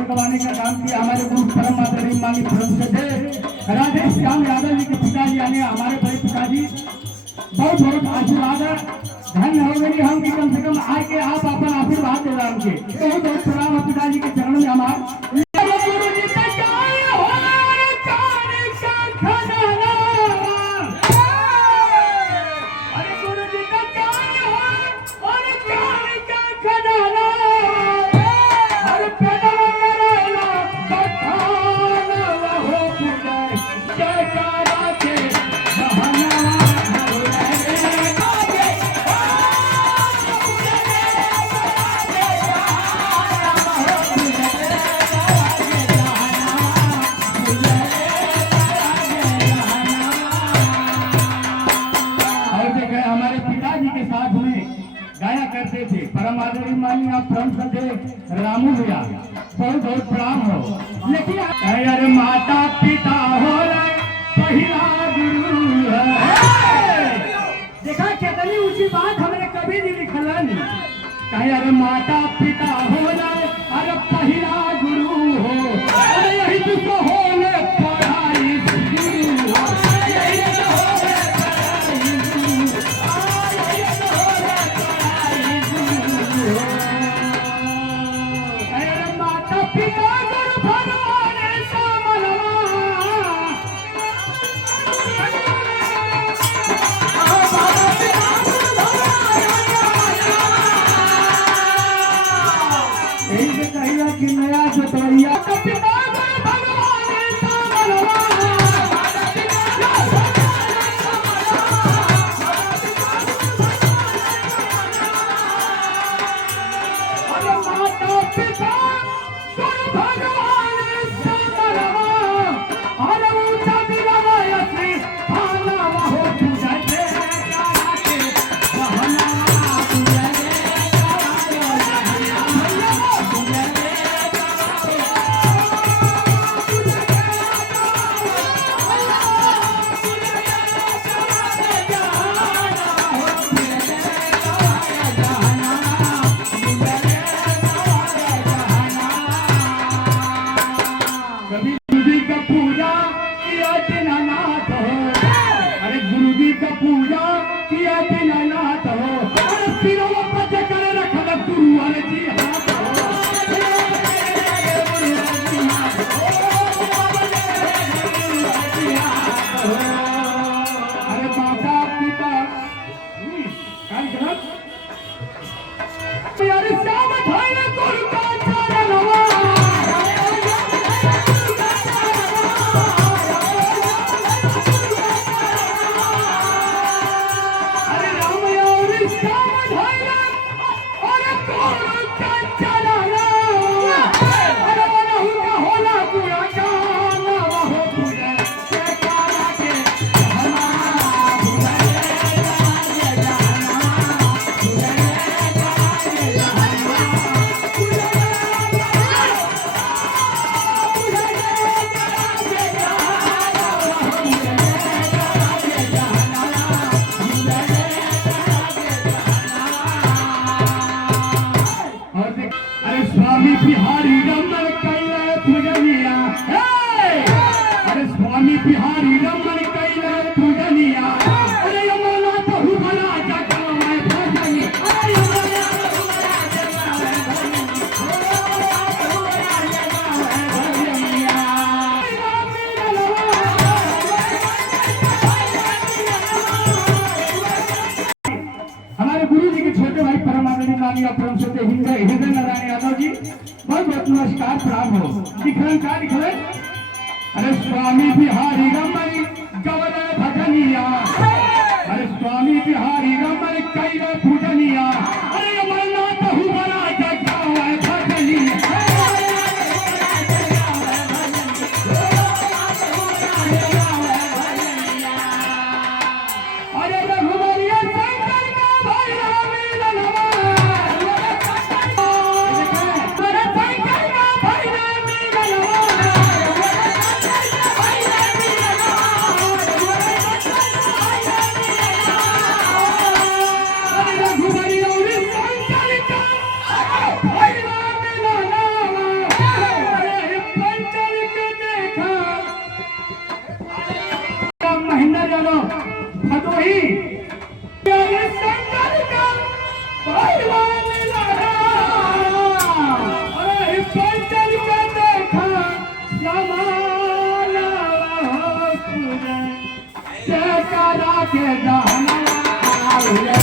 भजन गवाने का काम किया हमारे गुरु परम आदरणीय माननीय परम श्रद्धेय राधे श्याम यादव जी के पिताजी यानी हमारे बड़े पिताजी बहुत बहुत आशीर्वाद है। धन्य हो गई हम कि कम से कम आके आप अपन आशीर्वाद दे रहे हमके बहुत बहुत प्रणाम है पिताजी के चरण में हमारे करते थे परम आदरणीय माननीय आप परम श्रद्धेय रामू भैया बहुत बहुत प्रणाम हो। लेकिन अरे माता पिता हो रहे पहला गुरु है देखा कितनी ऊंची बात हमने कभी नहीं लिखल नहीं। अरे माता पिता हो रहे अरे पहला गुरु हो अरे यही तो हो पढ़ाई नया जोतवैया स्वामी बिहारी रमन कैले पूजनिया अरे स्वामी बिहारी रमन कैले पूजनिया अरे यमुना तो हुबला जगा मैं भजनी अरे यमुना तो हुबला जगा मैं भजनी हमारे गुरु जी के छोटे भाई परम आदरणीय माननीय परम श्रद्धेय हृदय नारायण यादव जी बहुत बहुत नमस्कार प्रणाम हो। लिखलन क्या लिखले अरे स्वामी बिहारी रमन गवल भजनिया अरे स्वामी बिहारी रमन कैले पूजनिया अरे अमरनाथ हुबला जगा मैं भजनी अरे रघुवरिया शंकर का भाई राम प्यारा के जहनवा आउले